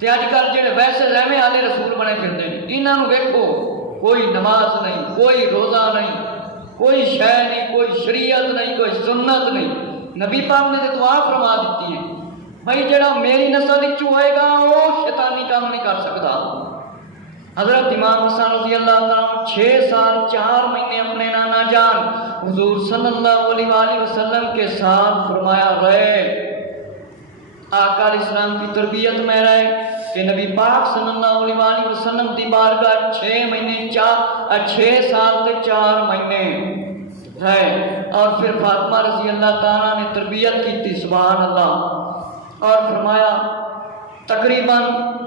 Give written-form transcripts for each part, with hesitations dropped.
تے اج کل جڑے ویسے ایویں والے رسول بنے پھرتے ہیں، انہاں نوں ویکھو، کوئی نماز نہیں، کوئی روزہ نہیں، کوئی شے نہیں، کوئی شریعت نہیں، کوئی سنت نہیں۔ نبی پاک نے تو دعا فرما دیتی ہے بھائی جڑا میری نسل وچوں ہوئے گا وہ شیطانی کام نہیں کر سکتا۔ حضرت امام حسن رضی اللہ تعالیٰ 6 سال 4 مہینے اپنے نانا جان حضور صلی اللہ علیہ وآلہ وسلم کے ساتھ فرمایا رہے، آقا علیہ السلام کی تربیت میں رہے کہ نبی پاک صلی اللہ علیہ وآلہ وسلم دی بارگاہ 6 سال تے 4 مہینے رہے، اور پھر فاطمہ رضی اللہ تعالیٰ نے تربیت کی تھی، سبحان اللہ، اور فرمایا تقریباً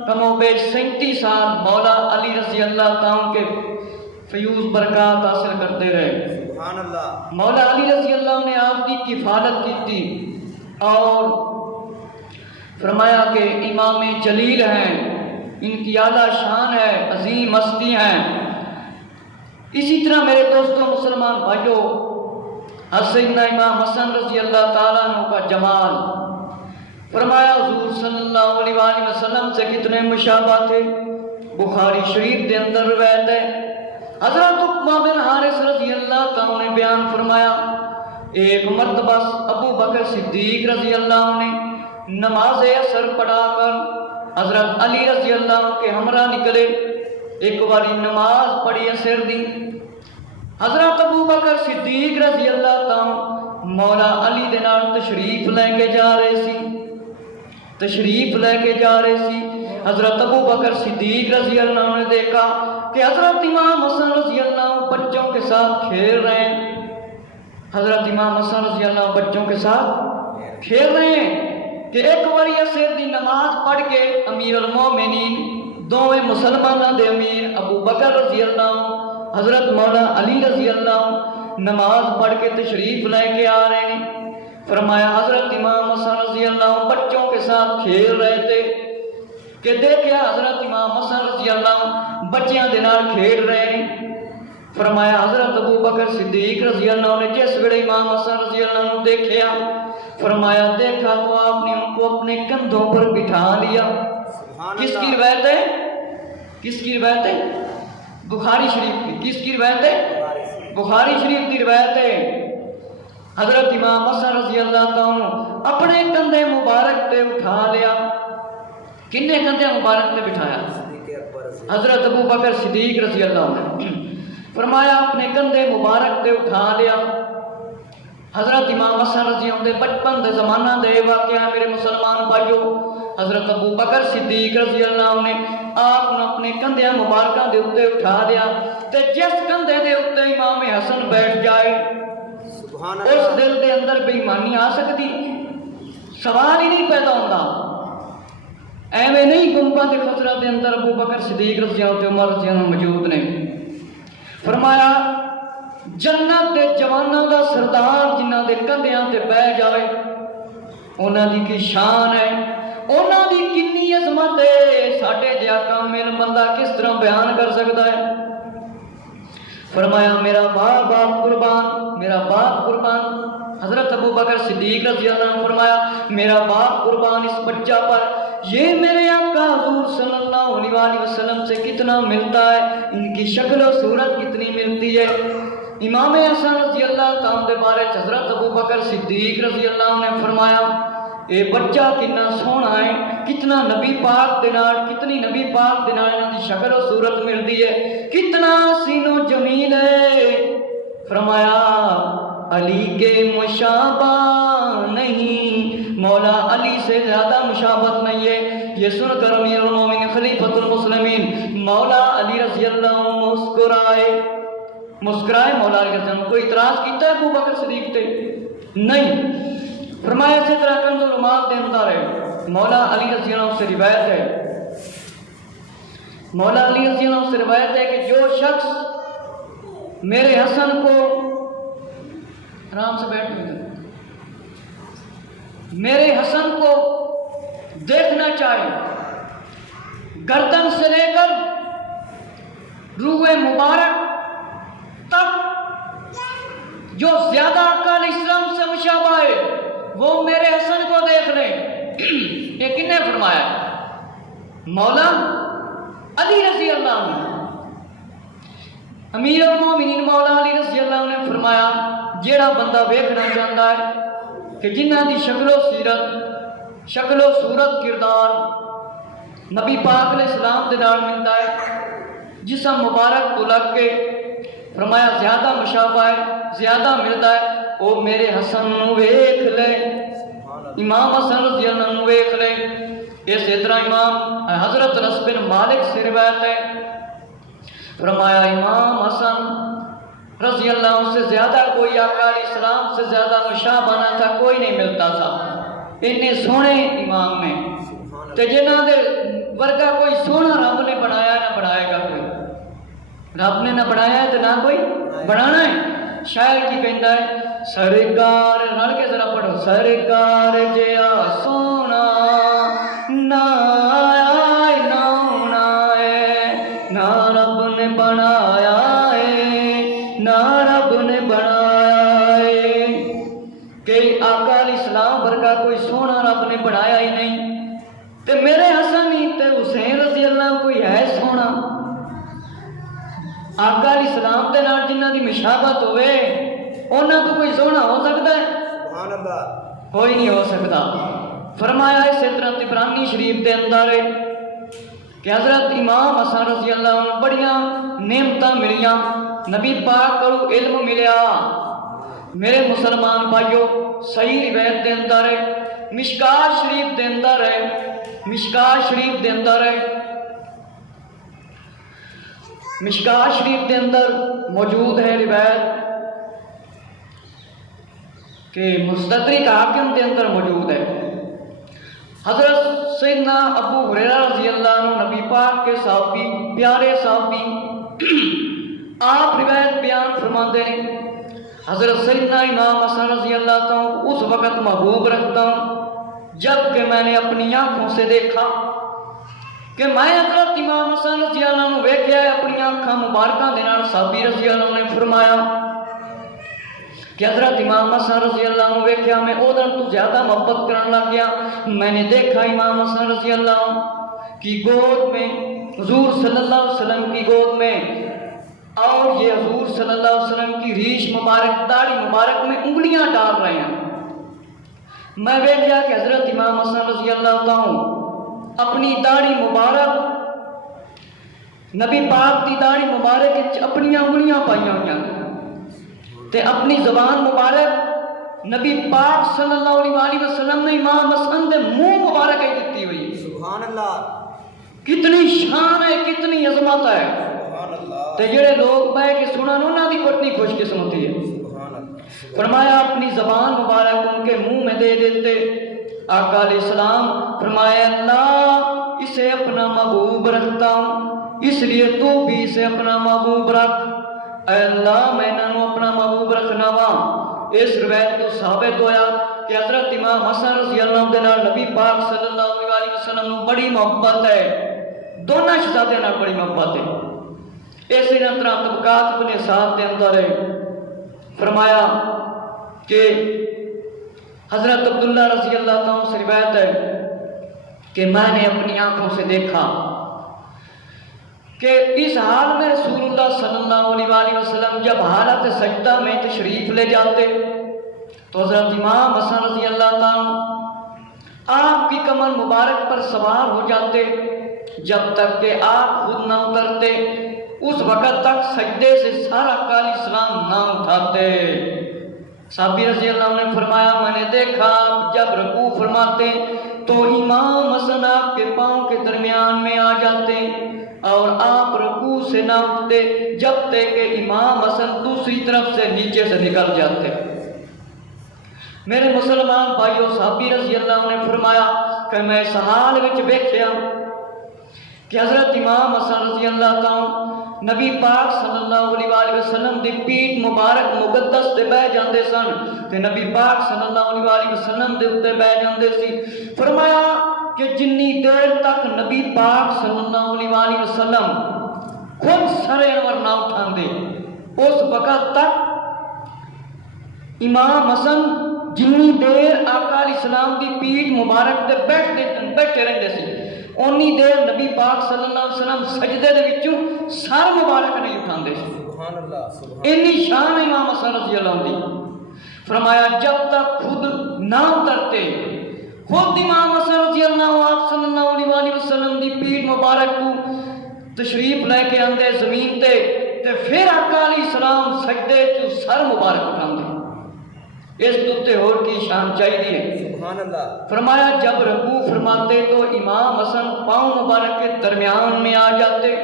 کم و بیش 37 سال مولا علی رضی اللہ تعالیٰ کے فیوز برکات حاصل کرتے رہے۔ سبحان اللہ۔ مولا علی رضی اللہ نے آپ کی کفالت کی تھی، اور فرمایا کہ امام جلیل ہیں، ان کی اعلیٰ شان ہے، عظیم ہستی ہیں۔ اسی طرح میرے دوستوں مسلمان بھائیوں، سیدنا امام حسن رضی اللہ تعالیٰ عنہ کا جمال، فرمایا حضور صلی اللہ علیہ وآلہ وسلم سے کتنے مشابہ تھے۔ بخاری شریف کے اندر روایت ہے، حضرت عقبہ بن حارث رضی اللہ تعالیٰ نے بیان فرمایا، ایک مرتبہ ابو بکر صدیق رضی اللہ عنہ نے نماز عصر پڑھا کر حضرت علی رضی اللہ عنہ کے ہمراہ نکلے۔ ایک باری نماز پڑھی عصر دی، حضرت ابو بکر صدیق رضی اللہ تعالیٰ مولا علی دے نال تشریف لے کے جا رہے سی، حضرت ابو بکر صدیق رضی اللہ عنہ نے دیکھا کہ حضرت امام حسن رضی اللہ عنہ بچوں کے ساتھ کھیل رہے ہیں، حضرت امام حسن رضی اللہ عنہ بچوں کے ساتھ کھیل رہے ہیں کہ ایک باری عصر دی نماز پڑھ کے امیر المومنین دوویں مسلمانوں دے امیر ابو بکر رضی اللہ عنہ حضرت مولا علی رضی اللہ عنہ نماز پڑھ کے تشریف لے کے آ رہے ہیں۔ فرمایا حضرت امام حسن رضی اللہ عنہ بچوں کے ساتھ کھیل رہے تھے کہ دیکھیا حضرت امام حسن رضی اللہ عنہ بچیاں دے نال کھیل رہے ہیں۔ فرمایا حضرت ابو بکر صدیق رضی اللہ عنہ نے جس ویلے امام حسن رضی اللہ عنہ دیکھیا، فرمایا دیکھا تو آپ نے ان کو اپنے کندھوں پر بٹھا لیا۔ کس کی روایت ہے؟ بخاری شریف کی۔ کس کی روایت ہے؟ بخاری شریف کی روایت ہے۔ حضرت امام حسن رضی اللہ تعالیٰ اپنے کندھے مبارک تے اٹھا لیا۔ کنے کندھے مبارک تے بٹھایا؟ حضرت ابو بکر صدیق رضی اللہ عنہ۔ فرمایا اپنے کندھے مبارک تے اٹھا لیا۔ حضرت امام حسن رضی اللہ عنہ بچپن دے زمانہ دے واقعہ میرے مسلمان بھائیوں، حضرت ابو بکر صدیق رضی اللہ عنہ نے آپ نے اپنے کندھے مبارکاں دے اوتے اٹھا لیا تے جس کندھے دے اوتے امام حسن بیٹھ جائے اس دل دے اندر بے ایمانی آ سکتی؟ سوال ہی نہیں پیدا ہوتا۔ ایویں نہیں گنبد خضرا دے اندر ابو بکر صدیق رضی اللہ عنہ تے عمر رضی اللہ عنہ موجود نے۔ فرمایا جنت دے جواناں دا سردار جنہاں دے کندھیاں تے بیٹھ جاوے انہاں دی کی شان ہے، انہاں دی کنی عظمت ہے، ساڈے جہا کامل بندہ کس طرح بیان کر سکتا ہے؟ فرمایا میرا باپ قربان، میرا باپ قربان۔ حضرت ابو بکر صدیق رضی اللہ عنہ فرمایا میرا باپ قربان اس بچہ پر، یہ میرے آقا حضور صلی اللہ علیہ وآلہ وسلم سے کتنا ملتا ہے، ان کی شکل و صورت کتنی ملتی ہے۔ امام حسن رضی اللہ تعالیٰ دے بارے حضرت ابو بکر صدیق رضی اللہ عنہ نے فرمایا اے بچہ کتنا سونا ہے، کتنا نبی پاک دے نال، کتنی نبی پاک دے نال انہاں دی شکل و صورت ملتی ہے، کتنا حسین و جمیل ہے۔ فرمایا علی کے مشابہ نہیں، مولا علی سے زیادہ مشابہت نہیں ہے۔ یہ سن کر امیر المومنین خلیفۃ المسلمین مولا علی رضی اللہ عنہ مسکرائے مولا علی رضی اللہ عنہ کوئی اعتراض کیتا ہے ابو بکر صدیق تے؟ نہیں۔ فرمایا اسی طرح کنز العمال دے اندر ہے مولا علی رضی اللہ عنہ سے روایت ہے، مولا علی رضی اللہ عنہ سے روایت ہے کہ جو شخص میرے حسن کو آرام سے بیٹھ گئے میرے حسن کو دیکھنا چاہے، گردن سے لے کر روح مبارک تک جو زیادہ آقا علیہ السلام سے مشابہ ہے وہ میرے حسن کو دیکھ لیں۔ یہ کن نے فرمایا؟ مولا علی رضی اللہ عنہ، امیر المومنین مولا علی رضی اللہ عنہ نے فرمایا جیڑا بندہ ویکھنا چاہتا ہے کہ جنہ دی شکل و سیرت، شکل و صورت، کردار نبی پاک علیہ السلام دے نال ملتا ہے، جسم مبارک تو لگ کے فرمایا زیادہ مشابہ ہے، زیادہ ملتا ہے، او میرے حسن نو ویکھ لے، امام حسن رضی اللہ عنہ ویکھ لے۔ اسی طرح امام حضرت انس بن مالک سے روایت ہے، فرمایا امام حسن رضی اللہ عنہ سے زیادہ کوئی آقا علیہ السلام سے زیادہ مشابہ نہ تھا، کوئی نہیں ملتا تھا، اتنے سونے امام نے، تے جنہاں دے ورگا کوئی سونا رب نے بنایا نہ بنائے گا کوئی، رب نے نہ بنایا ہے تو نہ کوئی بنانا ہے۔ شاعر کی کہندا ہے سرکار، رل کے ذرا پڑھو، سرکار جیا سونا نہ آیا نہ ہونا ہے، نہ رب نے بنایا ہے نہ رب نے بنایا ہے، کہ آقا علیہ السلام ورگا کوئی سونا رب نے بنایا ہی نہیں، تے میرے حسن ہی تے حسین رضی اللہ کوئی ہے سونا؟ آقا علیہ السلام دے نال جنہ دی مشابہت ہوئے انہاں تو کوئی سونا ہو سکتا ہے؟ سبحان اللہ، کوئی نہیں ہو سکتا۔ فرمایا اسی طرح طبرانی شریف دے اندر ہے کہ حضرت امام حسن رضی اللہ عنہ بڑیاں نعمتاں ملیاں، نبی پاک کو علم ملیا۔ میرے مسلمان بھائیو، صحیح روایت دے اندر ہے، مشکات شریف دے اندر ہے، مشکات شریف دے اندر ہے، مشکات شریف دے اندر موجود ہے روایت کہ مستدرک حاکم دے اندر موجود ہے، حضرت سیدنا ابو ہریرہ رضی اللہ عنہ نبی پاک کے صحابی، پیارے صحابی، آپ روایت بیان فرماتے ہیں حضرت سیدنا امام حسن رضی اللہ عنہ اس وقت محبوب رکھتا ہوں جب کہ میں نے اپنی آنکھوں سے دیکھا کہ میں حضرت امام حسن رضی اللہ عنہ ویکھیا ہے اپنی آنکھاں مبارکاں دے نال۔ صحابی رضی اللہ عنہ نے فرمایا کہ حضرت امام حسن رضی اللہ عنہ ویکھیا میں اودن تو زیادہ محبت کرنے لگ گیا۔ میں نے دیکھا امام حسن رضی اللہ عنہ کی گود میں حضور صلی اللہ علیہ وسلم کی گود میں، اور یہ حضور صلی اللہ علیہ وسلم کی ریش مبارک، داڑھی مبارک میں انگلیاں ڈال رہے ہیں۔ میں ویکھیا کہ حضرت امام حسن رضی اللہ عنہ اپنی داڑھی مبارک، نبی پاک دی داڑھی مبارک اپنی انگلیاں پائیاں ہوئی تے اپنی زبان مبارک نبی پاک صلی اللہ علیہ وسلم نے امام حسن دے منہ مبارک ہی دیتی ہوئی۔ سبحان اللہ، کتنی شان ہے، کتنی عظمت ہے، تے جڑے لوگ بہ کے سنن انہاں دی کتنی خوش قسمتی ہے۔ فرمایا اپنی زبان مبارک ان کے منہ میں دے دیتے۔ آقا علیہ السلام فرمایا اللہ اسے اپنا محبوب رکھتا ہوں، اس لیے تو بھی اسے اپنا محبوب رکھ۔ اے اللہ میں انہوں اپنا محبوب رکھنا وا۔ اس روایت کو ثابت ہویا کہ حضرت امام حسن رضی اللہ عنہ دے نال نبی پاک صلی اللہ علیہ وسلم کو بڑی محبت ہے، دونوں شہزادے نال بڑی محبت ہے۔ اسی طرح طبقات ابن سعد دے اندر ہے، فرمایا کہ حضرت عبداللہ رضی اللہ عنہ سے روایت ہے کہ میں نے اپنی آنکھوں سے دیکھا کہ اس حال میں رسول اللہ صلی اللہ علیہ وسلم جب حالت سجدہ میں تشریف لے جاتے تو حضرت امام حسن رضی اللہ عنہ آپ کی کمر مبارک پر سوار ہو جاتے، جب تک کہ آپ خود نہ اترتے اس وقت تک سجدے سے سارا کالی اسلام نہ اٹھاتے۔ صحابی رضی اللہ عنہ نے فرمایا میں نے دیکھا جب رکوع فرماتے تو امام حسن آپ کے پاؤں کے درمیان میں آ جاتے اور آپ رکوع سے نہ اٹھتے جب تک کہ امام حسن دوسری طرف سے نیچے سے نکل جاتے۔ میرے مسلمان بھائیو، صحابی رضی اللہ عنہ نے فرمایا کہ میں اس حال وچ ویکھیا کہ حضرت امام حسن رضی اللہ عنہ نبی پاک صلی اللہ علیہ وسلم دی پیٹھ مبارک مقدس تے بہ جاندے سن تے نبی پاک صلی اللہ علیہ وسلم دے اوتے بہ جاندے سی۔ فرمایا کہ جنی دیر تک نبی پاک صلی اللہ علیہ وسلم خود سر انور نہ اٹھاندے اس وقت تک امام حسن جنی دیر آقا علیہ السلام دی پیٹھ مبارک تے بیٹھے رہندے سی اونی دیر نبی پاک صلی اللہ علیہ وسلم سجدے دے وچوں سر مبارک نہیں اٹھاندے سی۔ سبحان اللہ سبحان انی شان امام حسن رضی اللہ عنہ دی۔ فرمایا جب تک خود نہ اترتے، خود امام حسن رضی اللہ عنہ صلی اللہ علیہ وسلم دی پیٹھ مبارک کو تشریف لے کے آندے زمین تے پھر آقا علیہ السلام سجدے چو سر مبارک اٹھاندے۔ اس دوتے اور کی شان چاہیے ہے۔ سبحان اللہ۔ فرمایا جب رکوع فرماتے تو امام حسن پاؤں مبارک کے درمیان میں آ جاتے۔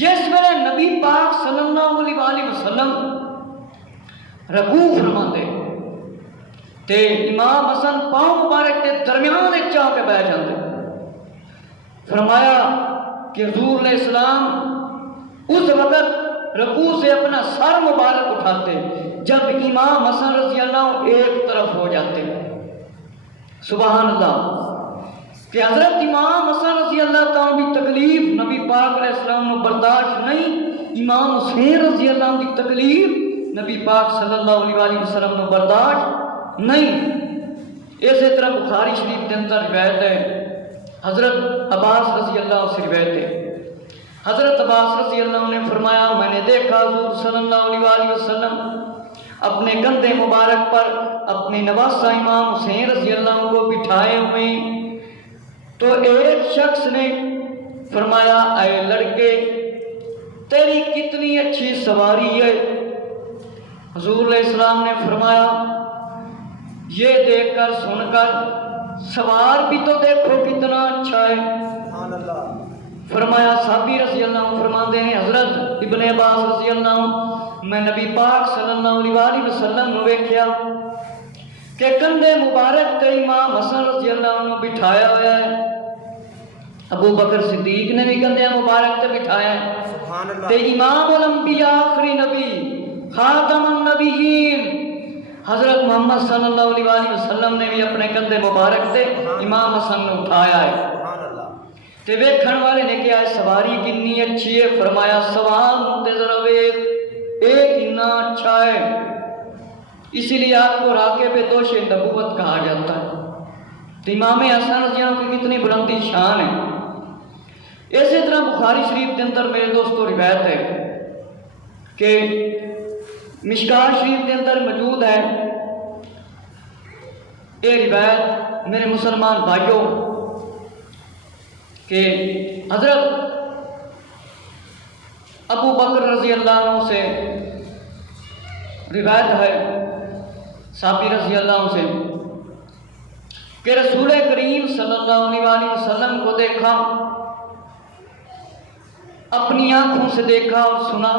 جس ویلے نبی پاک صلی اللہ علیہ وسلم رکوع فرماتے تے امام حسن پاؤں مبارک کے درمیان ایک چاہ کے بیٹھ جاتے۔ فرمایا کہ حضور علیہ السلام اس وقت رکوع سے اپنا سر مبارک اٹھاتے جب امام حسن رضی اللہ عنہ ایک طرف ہو جاتے۔ سبحان اللہ کہ حضرت امام حسن رضی اللہ عنہ کی تکلیف نبی پاک علیہ السلام نے برداشت نہیں، امام حسین رضی اللہ عنہ کی تکلیف نبی پاک صلی اللہ علیہ وسلم نے برداشت نہیں۔ اسی طرح بخاری شریف کے اندر روایت ہے، حضرت عباس رضی اللہ عنہ سے روایت ہے، حضرت عباس رضی اللہ عنہ نے فرمایا میں نے دیکھا حضور صلی اللہ علیہ وسلم اپنے کندھے مبارک پر اپنے نواسہ امام حسین رضی اللہ عنہ کو بٹھائے ہوئے، تو ایک شخص نے فرمایا اے لڑکے تیری کتنی اچھی سواری ہے۔ حضور علیہ السلام نے فرمایا یہ دیکھ کر سن کر سوار بھی تو دیکھو کتنا اچھا ہے۔ سبحان اللہ۔ فرمایا صحابی رضی اللہ عنہ فرماندے ہیں حضرت ابن عباس رضی اللہ عنہ میں نبی پاک صلی اللہ علیہ وسلم نے ویکھیا کہ کندھے مبارک تے امام حسن رضی اللہ عنہ بٹھایا ہوا ہے، ابو بکر صدیق نے بھی کندھے مبارک تے بٹھایا ہے، سبحان اللہ۔ تے امام الانبیاء آخری نبی خاتم النبیین حضرت محمد صلی اللہ علیہ وسلم نے بھی اپنے کندھے مبارک تے امام حسن نے اٹھایا ہے۔ سبحان اللہ۔ تے ویکھن والے نے کہا سواری کتنی اچھی ہے، فرمایا سوار تے ذرا ویکھ ایک اتنا اچھا ہے، اسی لیے آپ کو راکب دوش نبوت کہا جاتا ہے۔ تو امام حسن رضی اللہ عنہ کی کتنی بلندی شان ہے۔ اسی طرح بخاری شریف کے اندر میرے دوستوں روایت ہے کہ مشکات شریف کے اندر موجود ہے، یہ روایت میرے مسلمان بھائیوں کہ حضرت ابو بکر رضی اللہ عنہ سے روایت ہے، صحابی رضی اللہ عنہ سے کہ رسول کریم صلی اللہ علیہ وسلم کو دیکھا، اپنی آنکھوں سے دیکھا اور سنا،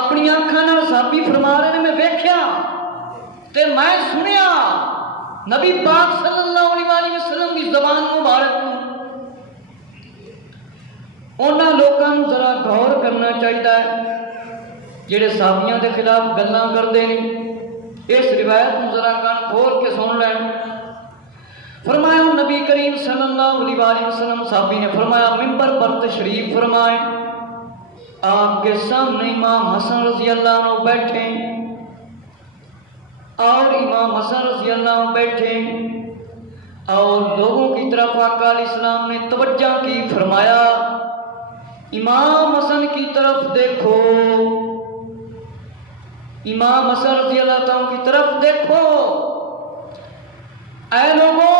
اپنی آنکھاں نال صحابی فرما رہے ہیں میں ویکھیا تے میں سنیا نبی پاک صلی اللہ علیہ وسلم کی زبان مبارک نوں۔ انہاں لوکاں نوں ذرا غور کرنا چاہیے جڑے صحابیاں دے خلاف گلاں کردے نے، اس روایت نوں ذرا کان کھول کے سن لین۔ فرمایا نبی کریم صلی اللہ علیہ وسلم صحابی نے فرمایا ممبر پر تشریف فرمائے، آپ کے سامنے امام حسن رضی اللہ عنہ بیٹھے اور امام حسن رضی اللہ عنہ بیٹھے اور لوگوں کی طرف آقا علیہ السلام نے توجہ کی، فرمایا امام حسن کی طرف دیکھو، امام حسن رضی اللہ عنہ کی طرف دیکھو، اے لوگو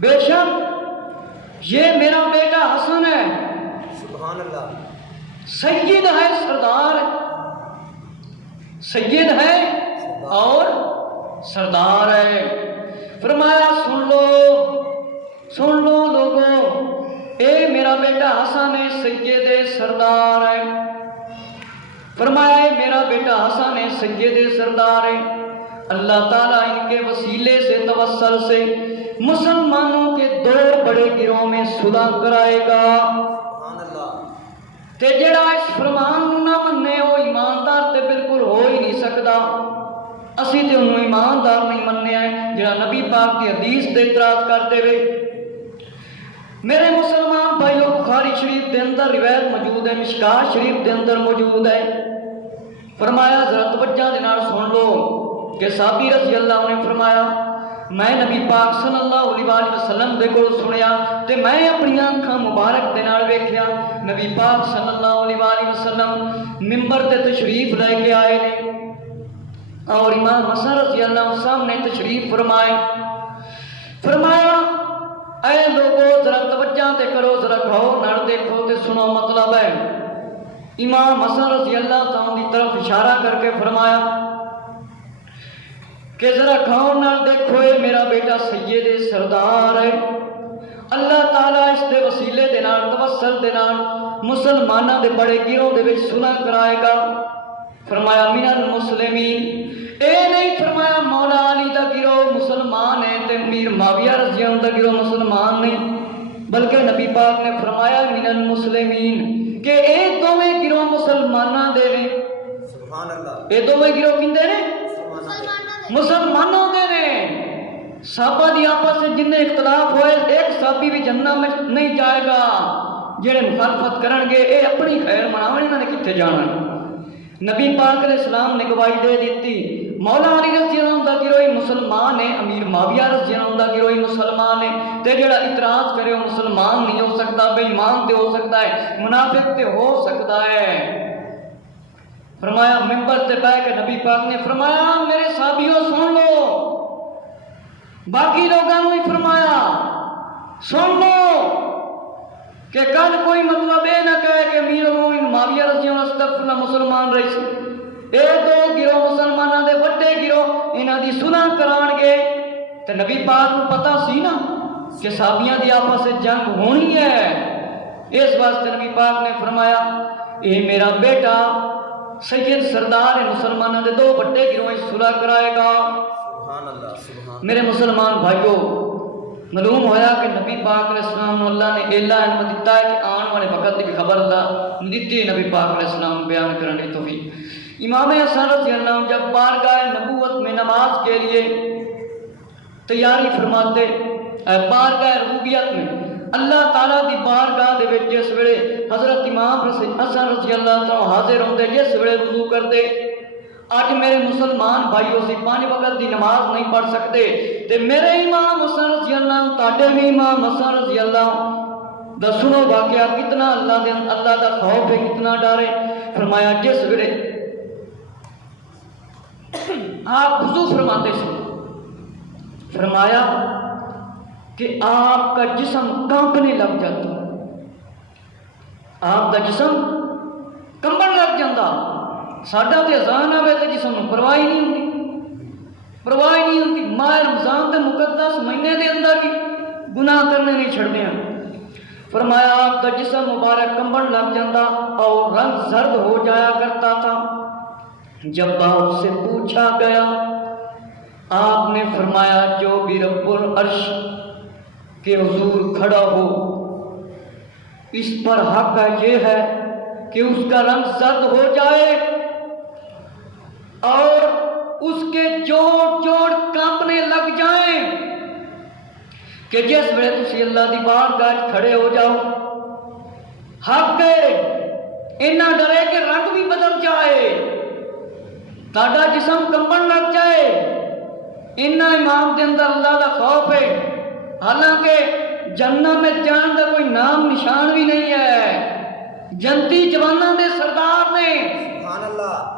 بے شک یہ میرا بیٹا حسن ہے، سبحان اللہ۔ سید ہے، سردار سید ہے اور سردار ہے۔ فرمایا سن لو لوگوں، اے میرا بیٹا حسن ہے، سید سردار ہے۔ فرمایا اے میرا بیٹا حسن ہے، سید سردار ہے، اللہ تعالیٰ ان کے وسیلے سے توسل سے مسلمانوں کے دو بڑے گروہ میں صلح کرائے گا، تے جڑا اس فرمان نو نہ مننے وہ ایماندار تے بالکل ہو ہی نہیں سکتا۔ اسی تے انہوں ایماندار نہیں مننے ہیں جڑا نبی پاک کی حدیث تے اعتراض کر دے وے۔ میرے مسلمان بھائیو بخاری شریف دے اندر روایت موجود ہے، مشکات شریف دے اندر موجود ہے۔ فرمایا ذرا توجہ دے نال سن لو کہ صحابی رضی اللہ عنہ نے فرمایا میں نبی پاک صلی اللہ علیہ وآلہ وسلم دے کول سنیا تے میں اپنی آنکھاں مبارک دے نال ویکھیا نبی پاک صلی اللہ علیہ وآلہ وسلم منبر تے تشریف لے کے آئے نے اور امام حسن رضی اللہ عنہ سامنے تشریف فرمایا اے لوگو ذرا توجہ تے کرو ذرا غور نال دیکھو تے سنو مطلب ہے امام حسن رضی اللہ تعالیٰ دی طرف اشارہ کر کے فرمایا کہ ذرا غور نال دیکھو اے میرا بیٹا سید سردار ہے اللہ تعالیٰ اس دے وسیلے دے نال توسل دے نال مسلماناں دے بڑے گروہ دے وچ صلح کرائے گا فرمایا من المسلمین اے نہیں فرمایا مولا علی دا گروہ مسلمان ہے تے امیر معاویہ رضی اللہ عنہ دا گروہ مسلمان نہیں بلکہ نبی پاک نے فرمایا من المسلمین کہ اے دوویں گروہ مسلماناں دے نے سبحان اللہ اے دوویں گروہ کندے نے مسلمانوں دے نے صحابہ دی آپس سے جن اختلاف ہوئے ایک صحابی بھی جنت میں نہیں جائے گا جڑے مخالفت کرن گے اے اپنی خیر مناون انہاں نے کتھے جانا نبی پاک علیہ السلام نے گواہی دے دیتی مولا علی رضی اللہ عنہ دا گروہ مسلمان ہے امیر معاویہ رضی اللہ عنہ دا گروہ مسلمان ہے تے جڑا اعتراض کرے وہ مسلمان نہیں ہو سکتا بے ایمان تے ہو سکتا ہے منافق تے ہو سکتا ہے فرمایا منبر تے بیٹھ کے نبی پاک نے فرمایا میرے صحابیوں سن لو باقی لوگوں نے فرمایا سن لو کہ کل کوئی مطلب اے نہ کہے کہ امیر المومنین معاویہ رضی اللہ عنہ استغفراللہ مسلمان رہی سی اے دو گروہ مسلمانوں دے وڈے گروہ انہاں دی صلح کران گے تے نبی پاک کو پتہ سی نا کہ صحابیاں دی آپس میں جنگ ہونی ہے اس واسطے نبی پاک نے فرمایا اے میرا بیٹا سید سردار مسلمانوں دے دو بڑے گروہ صلح کرائے گا سبحان اللہ سبحان میرے مسلمان بھائیوں معلوم ہویا کہ نبی پاک علیہ السلام اللہ نے اعلیٰ علم دیتا ہے کہ آن والے وقت کی خبر اللہ دیتی نبی پاک علیہ السلام بیان کرنے کی توفیق امام حسن رضی اللہ عنہ جب بارگاہ نبوت میں نماز کے لیے تیاری فرماتے بارگاہ ربوبیت میں اللہ تعالیٰ دی بارگاہ دے وچ جس ویلے حضرت امام حسن رضی اللہ عنہ حاضر ہوندے جس ویلے وضو کرتے آج میرے مسلمان بھائیوں سے 5 وقت دی نماز نہیں پڑھ سکتے تے میرے امام حسن رضی اللہ عنہ تاڈے بھی امام حسن رضی اللہ دا سنو واقعہ کتنا اللہ دا خوف ہے کتنا ڈر ہے فرمایا جس ویلے آپ وضو فرماتے سے فرمایا کہ آپ کا جسم کانپنے لگ جاتا آپ دا جسم کمبن لگ جاتا ساڈا تے اذان آوے تے جسم نوں پرواہ نہیں ہوندی ماہ رمضان دے مقدس مہینے دے اندر ہی گناہ کرنے نہیں چھڑدے ہیں فرمایا آپ کا جسم مبارک کمبن لگ جاتا اور رنگ زرد ہو جایا کرتا تھا جب آپ سے پوچھا گیا آپ نے فرمایا جو بھی رب العرش کے حضور کھڑا ہو اس پر حق یہ ہے کہ اس کا رنگ زرد ہو جائے اور اس کے جوڑ کانپنے لگ جائیں کہ جس ویلے تسی اللہ دی بارگاہ کھڑے ہو جاؤ حق ہے اتنا ڈرے کہ رنگ بھی بدل جائے تاڈا جسم کمبن لگ جائے اتنا امام دے اندر اللہ دا خوف ہے حالانکہ جنت میں جان دا کوئی نام نشان بھی نہیں ہے جنتی جواناں دے سردار نے سبحان اللہ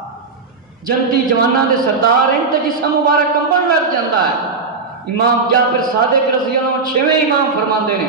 جنتی جواناں دے سردار ہیں تے جسم مبارک کمبن لگ جاتا ہے امام جعفر صادق رضی اللہ عنہ 6ویں امام فرماندے نے